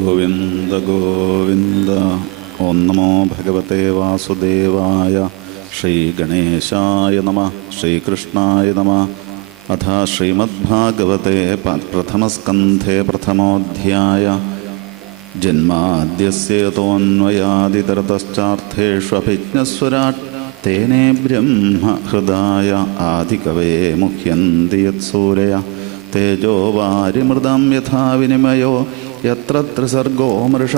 ഗോവിന്ദ ഗോവിന്ദ. ഓം നമോ ഭഗവത്തെ വാസുദേവായ ശ്രീഗണേശായ നമ ശ്രീകൃഷ്ണായ നമ. അഥ ശ്രീമദ്ഭാഗവത്തെ പ്രഥമസ്കന്ധേ പ്രഥമോധ്യായ. ജന്മാദ്യസ്യതോന്വയാദിതരതശ്ചാർത്ഥേष्വഭിജ്ഞസ്വരാട് തേനേ ബ്രഹ്മഹൃദായ ആദികവേ മുഹ്യന്തി യത്സൂരയ. തേജോ വാരിമൃതം യഥാ വിനിമയോ യത്ര ത്രിസർഗോ മൃഷ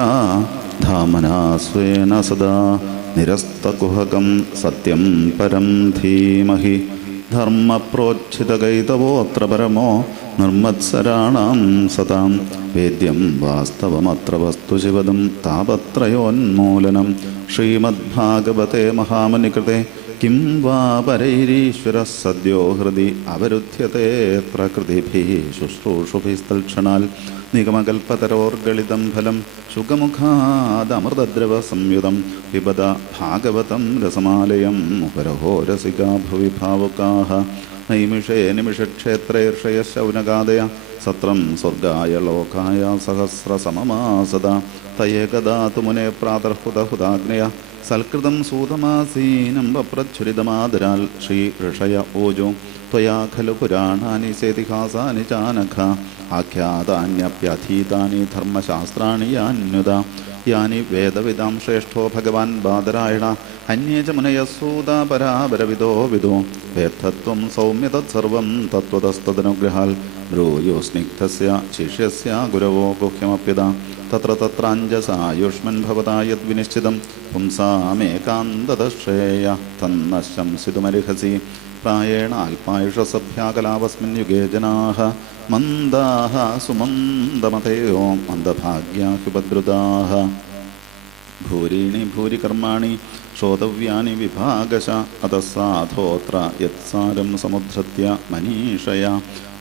ധാമനാ സ്വേന സദാ നിരസ്തകുഹകം സത്യം പരം ധീമഹി ധർമ്മപ്രോച്ഛിതകൈതവോത്ര പരമോ നിർമ്മത്സരാണാം സതാം വേദ്യം വാസ്തവമത്ര വസ്തു ശിവദം താപത്രയോന്മൂലനം ശ്രീമദ്ഭാഗവത്തെ മഹാമുനികൃത്തെ കിം വാ പരൈരീശ്വര സദ്യോ ഹൃദി അവരുദ്ധ്യത്തെ പ്രകൃതിഭി ശുശ്രൂഷുഭിസ്തൽക്ഷണാൽ നിഗമകൽപ്പതരോർഗളിതം ഫലം ശുഖമുഖാദമൃതദ്രവ സംയുതം പിബത ഭാഗവതം രസമാലയം ഉപരഹോ രസികാ ഭുവി ഭാവുകാः നൈമിഷേ നിമിഷക്ഷേത്രേർഷയ ശൗനകാദയ സത്രം സ്വർഗായ ലോകായ സഹസ്രസമമാസദ തയേകദാതു മുനെ പ്രാതർഹുതഹുതാഗ്നയ സൽകൃതം സൂതമാസീനം വപ്രച്ഛുരിതമാദരാൽ ശ്രീ ഋഷയ ഓജോ त्वया खलु पुराणानि सेतिहासानि चानघ आख्यातान्यप्यधीतानि धर्मशास्त्राणि यान्युदा വാക്യാനി വേദവിദാം ശ്രേഷ്ഠോ ഭഗവാൻ ബാദരായണ അന്യേചമുനയസൂത പരാപരവിദോ വിദോ വേർത്ഥത്വം സൗമ്യതത്സർവം തത്വതസ്തനുഗ്രഹാൽ ബ്രൂയോസ്നിഗ്ധസ്യ ശിഷ്യസ്യ ഗുരവോ ഗുഹ്യമപ്യത തത്ര തത്രാഞ്ജസായുഷ്മൻ ഭവതാ യദ്വിനിശ്ചിതം പുംസാമേകാന്തതശ്രേയ തന്ന ശംസിതുമർഹസി പ്രായേണ അല്പായുഷസഭ്യാകലാപസ്മിൻ യുഗേ ജനാഹ മന്ദാഹ സുമന്ദമതയോം മന്ദഭാഗ്യാഹ്യുപദ്രുതാഹ ഭൂരീണി ഭൂരികർമാണി ശ്രോതവ്യാനി വിഭാഗശ അത സാധോത്ര യത്സാരം സമുദ്ധൃത്യ മനീഷയ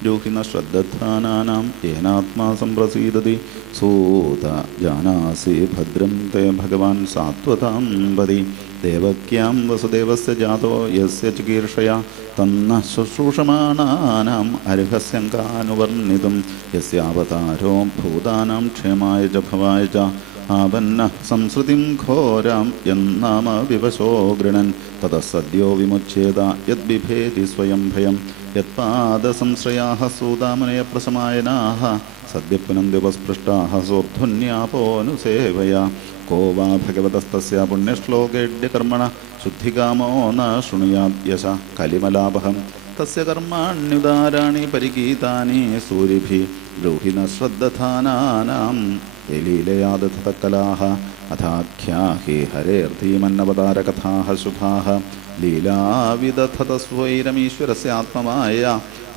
രോഹിണ ശ്രദ്ധാനാനാം ഏനാത്മാ സംപ്രസീദതി സൂത ജാനാസി ഭദ്രം തേ ഭഗവാൻ സാത്വതാം വതി ദേവക്യാം വസുദേവസ്യ ജാതോ യസ്യ ചികീർഷയ തന്ന ശുശ്രൂഷമാണാനാം അർഹസ്യങ്കാനുവർണിതും യസ്യാവതാരോ ഭൂതാനാം ക്ഷേമായ ച ഭവായ ച ആപന്ന സംസൃതിം ഘോരാം എന്നാമ വിവശോ ഗൃണൻ. തത സദ്യോ വിമുച്ഛേദ യദ്ബിഭേതി സ്വയം ഭയം. യത്പാദസംശ്രയാ സൂതാമനയപ്രശമായനാഹ സദ്യപുനന്തുപസ്പൃഷ്ടാഹ സോർധുന്യാപോനുസേവയാ കോ വാ ഭഗവതസ്തസ്യ പുണ്യശ്ലോകേഡ്യകർമ്മണ ശുദ്ധികാമോ ന ശൃണുയാദ്യശ കലിമലാപഹം. തസ്യ കർമാണ്യുദാരാണി പരിഗീതാനി സൂരിഭി. ബ്രൂഹിണ ശ്രദ്ധാനാനാം ലീലയാത് അഥാഖ്യാഹി ഹരേർധീമന്നവതാരകഥാഹ ശുഭാഹ ലീലാവിദധതസ്വൈരമീശ്വരസ്യാത്മമായ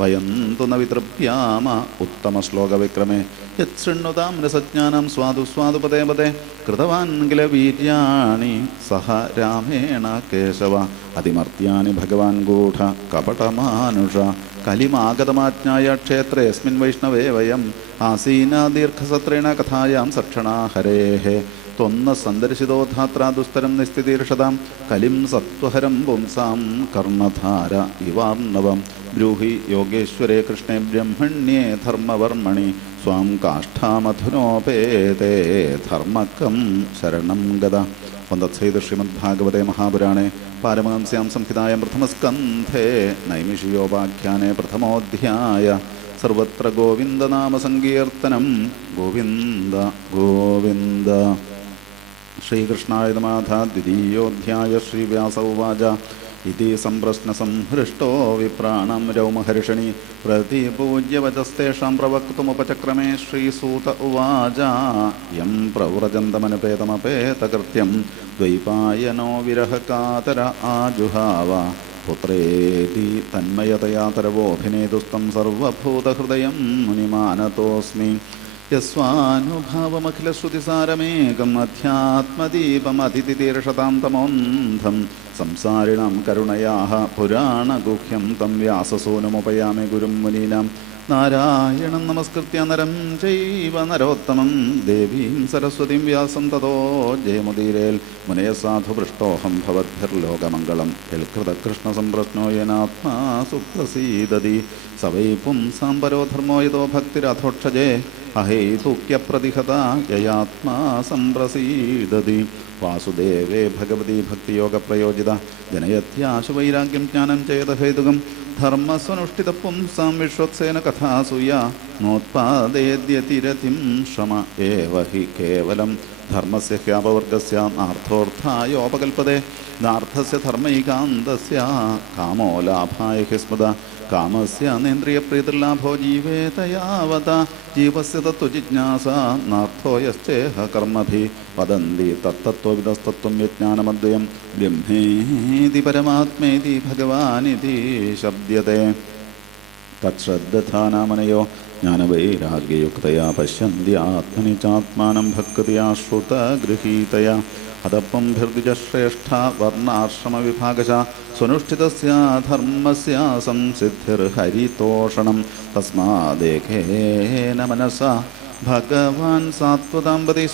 വയന്തു നവിതൃപ്യാമ. ഉത്തമ ശ്ലോക വിക്രമേ യച്ഛൃണ്ണുതാം രസജ്ഞാനം സ്വാദു സ്വാദു പദേ പദേ. കൃതവാൻ കില വീര്യാണി സഹ രാമേണ കേശവ. അതിമർത്യാനി ഭഗവാൻ ഗൂഢ കപടമാനുഷ. കലിമാഗതമാജ്ഞായ ക്ഷേത്രേസ്മിൻ വൈഷ്ണവേ വയം. ആസീന ദീർഘസത്രേണ കഥായാം സക്ഷണാ ഹരേ ത്വന്ന സന്ദർശിതോധാത്രാ ദുസ്തരം നിസ്ഥിതീർഷതാം കലിം സത്വഹരം പുംസാം കർണധാര ഇവാർണവം. ബ്രൂഹി യോഗേശ്വരേ കൃഷ്ണേ ബ്രഹ്മണ്യേ ധർമ്മവർമ്മണി. സ്വാം കാഷ്ഠാമധുനോപേതേ ധർമ്മക്കം ശരണം ഗത വന്ദത്സൈത ശ്രീമദ്ഭാഗവതേ മഹാപുരാണേ. പാരമഹംസ്യാം സംഹിതായം പ്രഥമസ്കന്ധേ നൈമിഷിയോപാഖ്യാനേ പ്രഥമോധ്യായ. സർവത്ര ഗോവിന്ദനാമസങ്കീർത്തനം. ഗോവിന്ദ ഗോവിന്ദ. श्रीकृष्णाय नमाधाद्वितीयोऽध्याय श्रीव्यास उवाच इति सम्प्रश्नसंहृष्टो विप्राणां रौमहर्षिणि प्रतिपूज्यवचस्तेषां प्रवक्तुमुपचक्रमे श्रीसूत उवाच। यं प्रव्रजन्तमनुपेतमपेतकृत्यं द्वैपायनो विरहकातर आजुहाव। पुत्रेति तन्मयतया तरवोऽभिनेतुस्तं सर्वभूतहृदयं मुनिमानतोऽस्मि। യസ്വാനുഭാവമഖിലശ്രുതിസാരമേകം അധ്യാത്മദീപമതിഥിതീർഷതാന്തമോന്ധം സംസാരിണം കരുണയാः പുരാണഗുഹ്യം തം വ്യാസസൂനുമുപയാമി ഗുരും മുനീനാം നാരായണം നമസ്കൃത്യ നരം ചൈവ നരോത്തമം. ദേവീം സരസ്വതീം വ്യാസം തതോ ജയമുദീരേൽ. മുനയ സാധു പൃഷ്ടോഹം ഭവദ്ഭിർലോകമംഗളം യനാത്മാ സുപ്രസീദതി. സവൈ പുംസാംബരോ ധർമ്മോ യതോ ഭക്തിരഥോക്ഷജേ. അഹേതുക്യപ്രതിഹത യയാത്മാ സംപ്രസീദതി. വാസുദേവേ ഭഗവതി ഭക്തിയോഗ പ്രയോജിത ജനയത്യാശു വൈരാഗ്യം ജ്ഞാനം ചേതഹേതുകം ധർമ്മസ്വനുഷ്ഠിത പുംസാം വിശ്വക്സേന കഥാസൂയ നോത്പാദേദ്യതിരതിം ശ്രമ ഏവ ഹി കേവലം ധർമ്മസ്യ ഹ്യാപവർഗസ്യ നാർത്ഥോർത്ഥായോപകൽപ്പതേ നാർത്ഥസ്യ ധർമ്മൈകാന്തസ്യ കാമോ ലാഭായ ഹി സ്മൃത കാമസ്യ നേന്ദ്രിയപ്രീതിർലാഭോ ജീവേതയാവത ജീവസ്യ തത്വജിജ്ഞാസ നാർത്ഥോയശ്ചേഹ കർമ്മഭി വദന്തി തത്തത്വവിദസ്തത്വം യജ്ഞാനമദ്വയം ബ്രഹ്മേതി പരമാത്മേതി ഭഗവാനിതി ശബ്ദത്തെ തത്ശ്രദ്ധാനാമനയോ ജ്ഞാനവൈരാഗ്യയുക്തയാ പശ്യന്ത്യാത്മനി ചാത്മാനം ഭക്തിയാ ശ്രുതഗൃഹീതയാ अदपंभिर्द्विजश्रेष्ठ वर्णाश्रम विभागश स्वनुष्ठित धर्म से संसिधिर्हरितोषण न मनसा भगवान् सात्वदाम्पति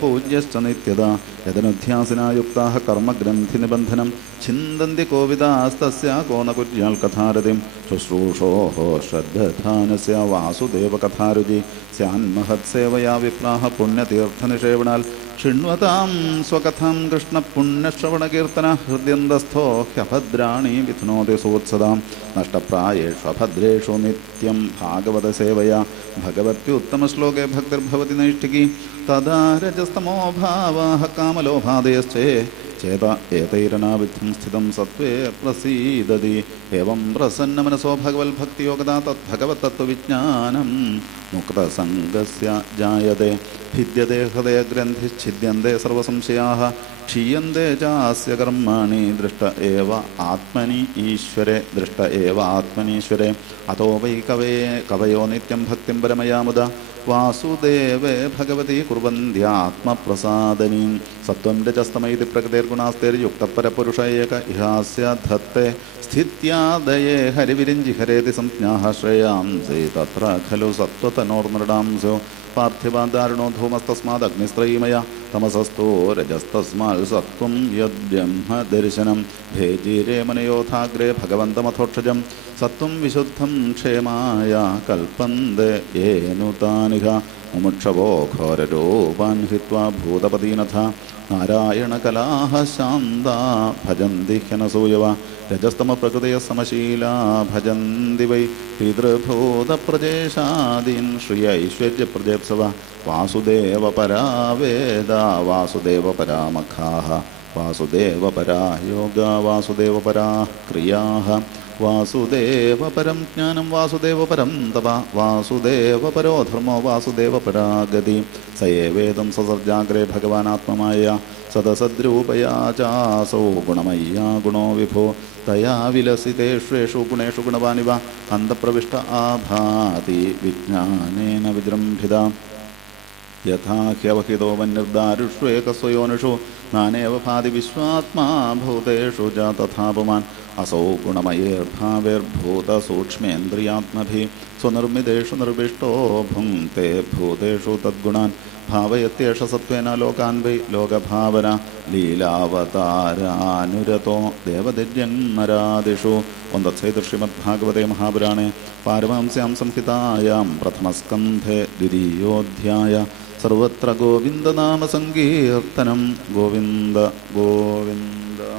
पूज्य नित्यदा कर्मग्रंथि निबंधन कर्मग्रन्थिनिबन्धनं छिन्दन्ति शुश्रूषो श्रद्धान न कुर्याल्कथारथिं शुश्रूषोः श्रद्धानस्य वासुदेवकथारुचि स्यान्महत्सेवया विप्राः पुण्यतीर्थनिषेवणाल्। शृण्वतां स्वकथां कृष्णपुण्यश्रवणकीर्तन हृद्यन्तस्थो ह्यभद्राणि विथुनोति सोत्सदां नष्टप्रायेष्वभद्रेषु से सेवया भगवत्युत्तमश्लोके भक्तिर्भवती नैष्ठिकी। तदा रजस्तमो भावाः कामलोभादयश्चे। ചേത ഏതൈരനാവിധം സ്ഥിതം സത്വേ പ്രസീദതി. ഏവം പ്രസന്ന മനസോ ഭഗവത്ഭക്തിയോഗതാ തദ്ഭഗവത്തത്വവിജ്ഞാനം മുക്തസംഗസ്യ ജായത്തെ ഭിദ്യത്തെ ഹൃദയഗ്രന്ഥിച്ഛിദ്യന്തെ സർവസംശയാ ക്ഷീയന്തെ ചാസ്യ കർമാണി ദൃഷ്ട ഏവ ആത്മനി ഈശ്വരെ. ദൃഷ്ട ഏവ ആത്മനീശ്വരെ. അതോ വൈ കവയെ കവയോ നിത്യം ഭക്തിം പരമയാമുദ. വാസുദേവേ ഭഗവതി കുർവന്ത്യാത്മപ്രസാദനീം സത്വം രജസ്തമൈതി പ്രകൃതിർഗുണാസ്തേർയുക്തപരപുരുഷ ഏക ഇഹാസ്യ ധത്തെ സ്ഥിത്യാദയേ ഹരിവിരിഞ്ചി ഹരേതി സംജ്ഞാः ശ്രേയാംസി തത്ര ഖലു സത്വതനോർനൃടാംസോ പാർത്ഥിവാദാരുണോ ധൂമസ്തസ്മാദഗ്നിസ്ത്രയീമയ തമസസ്തോ രജസ്തസ്മാൽ സത്വം യദ്ബ്രഹ്മദർശനം ഭേജീരേ മനയോധാഗ്രേ ഭഗവന്തമഥോക്ഷജം സത്വം വിശുദ്ധം ക്ഷേമായ കൽപ്പന്തേനുതാനിഹ മുമുക്ഷവോ ഘോരരൂപാൻ ഹിത്വാ ഭൂതപതീനഥ. നാരായണകലാഹ ശാന്ത ഭജന്തി ഹ്യനസൂയവ. രജസ്തമപ്രകൃതയ സമശീല ഭജന്തി വൈ. പിതൃഭൂതപ്രജേശാദീൻ ഐശ്വര്യ ഐശ്വര്യപ്രജേപ്സവ വാസുദേവ പരാ വേദ വാസുദേവ പരാമഖാഹ. വാസുദേവ പരാ യോഗ വാസുദേവ പരാ ക്രിയാः വാസുദേവ പരം ജ്ഞാനം വാസുദേവപരം തപ വാസുദേവ പരോ ധർമ്മോ വാസുദേവ പരാഗതി. സയേവേദം സസർജാഗ്രേ ഭഗവാനാത്മമായ സദസദ്രൂപയാ ചാസൗ ഗുണമയ്യാ ഗുണോ വിഭോ. തയാ വിലസിതേഷ്വേഷു ഗുണേഷു ഗുണവാനിവ. അന്തപ്രവിഷ്ട ആഭാതി വിജ്ഞാനേന വിജൃംഭിത. यथाख्यवकितो मन्निर्दारुष्वेकस्वयोनिषु नानेव भाति विश्वात्मा भूतेषु च तथापमान् असौ गुणमयेर्भावेर्भूतसूक्ष्मेन्द्रियात्मभिः സ്വനിർമ്മിതേഷു നിർവിഷ്ടോ തേ ഭൂതേഷു തദ്ഗുണാൻ ഭാവയത്യേഷ സത്വേന ലോകാൻ വൈ ലോകഭാവന ലീലാവതാരാനുരതോ ദേവദിര്യന്മരാദിഷു ഒന്തത്സൈത് ശ്രീമദ്ഭാഗവതേ മഹാപുരാണേ. പാരമഹംസ്യാം സംഹിതായാം പ്രഥമസ്കന്ധേ ദ്വിതീയോധ്യായ. സർവത്ര ഗോവിന്ദനാമസങ്കീർത്തനം. ഗോവിന്ദ ഗോവിന്ദ.